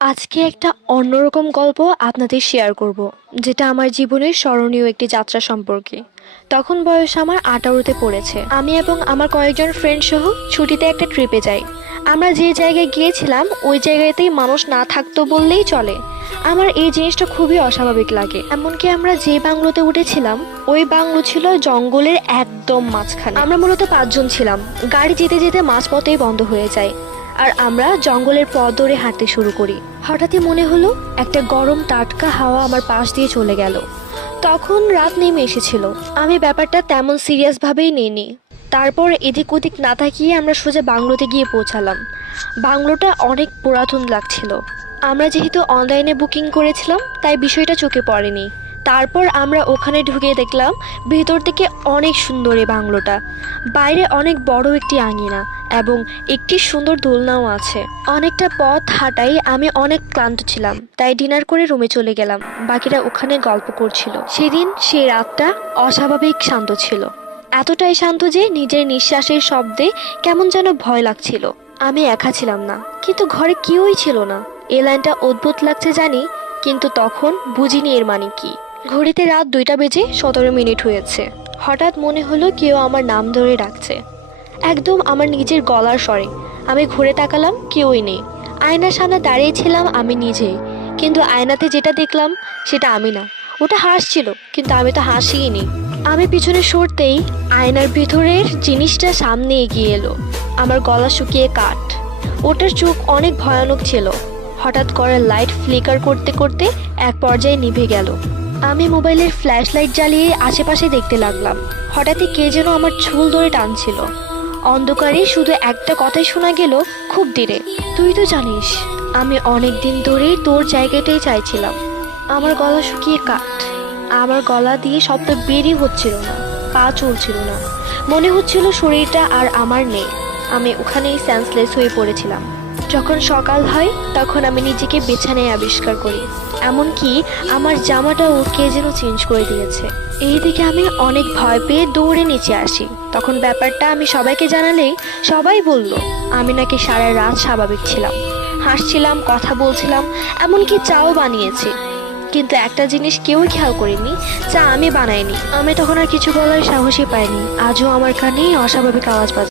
আজকে একটা অন্যরকম গল্প আপনাদের শেয়ার করব, যেটা আমার জীবনের স্মরণীয় একটি যাত্রা সম্পর্কে। তখন বয়স আমার 18তে পড়েছে। আমি এবং আমার কয়েকজন ফ্রেন্ড সহ ছুটিতে একটা ট্রিপে যাই। আমরা যে জায়গায় গিয়েছিলাম ওই জায়গাতেই মানুষ না থাকতো বললেই চলে। আমার এই জিনিসটা খুবই অস্বাভাবিক লাগে। এমনকি আমরা যে বাংলোতে উঠেছিলাম ওই বাংলো ছিল জঙ্গলের একদম মাঝখানে। আমরা মূলত 5 জন ছিলাম। গাড়ি যেতে যেতে মাঝপথেই বন্ধ হয়ে যায় আর আমরা জঙ্গলের পথ ধরে হাঁটতে শুরু করি। হঠাৎই মনে হলো একটা গরম টাটকা হাওয়া আমার পাশ দিয়ে চলে গেল। তখন রাত নেমে এসেছিল। আমি ব্যাপারটা তেমন সিরিয়াস ভাবেই নিইনি। তারপর এদিক ওদিক না তাকিয়ে আমরা সোজা বাংলোতে গিয়ে পৌঁছালাম। বাংলোটা অনেক পুরাতন লাগছিল। আমরা যেহেতু অনলাইনে বুকিং করেছিলাম তাই বিষয়টা চোখে পড়েনি। তারপর আমরা ওখানে ঢুকে দেখলাম ভেতর থেকে অনেক সুন্দর এই বাংলোটা। বাইরে অনেক বড় একটি আঙিনা এবং একটি সুন্দর দোলনাও আছে। অনেকটা পথ হাঁটাই আমি অনেক ক্লান্ত ছিলাম, তাই ডিনার করে রুমে চলে গেলাম। বাকিরা ওখানে গল্প করছিল। সেদিন সেই রাতটা অস্বাভাবিক শান্ত ছিল। এতটাই শান্ত যে নিজের নিঃশ্বাসের শব্দে কেমন যেন ভয় লাগছিল। আমি একা ছিলাম না, কিন্তু ঘরে কেউই ছিল না। এই লাইনটা অদ্ভুত লাগছে জানি, কিন্তু তখন বুঝিনি এর মানে কি। ঘড়িতে রাত 2:17 হয়েছে। হঠাৎ মনে হলো কেউ আমার নাম ধরে ডাকছে, একদম আমার নিজের গলার স্বরে। আমি ঘুরে তাকালাম, কেউই নেই। আয়নার সামনে দাঁড়িয়েছিলাম আমি নিজেই, কিন্তু আয়নাতে যেটা দেখলাম সেটা আমি না। ওটা হাসছিল, কিন্তু আমি তো হাসিনি। আমি পিছনে সরতেই আয়নার ভিতরের জিনিসটা সামনে এগিয়ে এলো। আমার গলা শুকিয়ে কাঠ। ওটার চোখ অনেক ভয়ানক ছিল। হঠাৎ করে লাইট ফ্লিকার করতে করতে এক পর্যায়ে নিভে গেল। আমি মোবাইলের ফ্ল্যাশ লাইট জ্বালিয়ে আশেপাশে দেখতে লাগলাম। হঠাৎই কে যেন আমার চুল ধরে টানছিল। অন্ধকারে শুধু একটা কথাই শোনা গেল, খুব ধীরে, তুই তো জানিস আমি অনেক দিন ধরেই তোর জায়গাটাই চাইছিলাম। আমার গলা শুকিয়ে কাঠ। আমার গলা দিয়ে শব্দ বেরই হচ্ছিল না, পা চলছিল না। মনে হচ্ছিল শরীরটা আর আমার নেই। আমি ওখানেই সেন্সলেস হয়ে পড়েছিলাম। যখন সকাল হয় তখন আমি নিজেকে বিছানায় আবিষ্কার করি। এমনকি আমার জামাটাও কে যেন চেঞ্জ করে দিয়েছে। এইদিকে আমি অনেক ভয় পেয়ে দৌড়ে নিচে আসি। তখন ব্যাপারটা আমি সবাইকে জানালেই সবাই বলল আমি নাকি সারা রাত স্বাভাবিক ছিলাম, হাসছিলাম, কথা বলছিলাম, এমনকি চাও বানিয়েছি। কিন্তু একটা জিনিস কেউই খেয়াল করেনি, চা আমি বানাইনি। আমি তখন আর কিছু বলার সাহসই পাইনি। আজও আমার কানে অস্বাভাবিক আওয়াজ বাজে।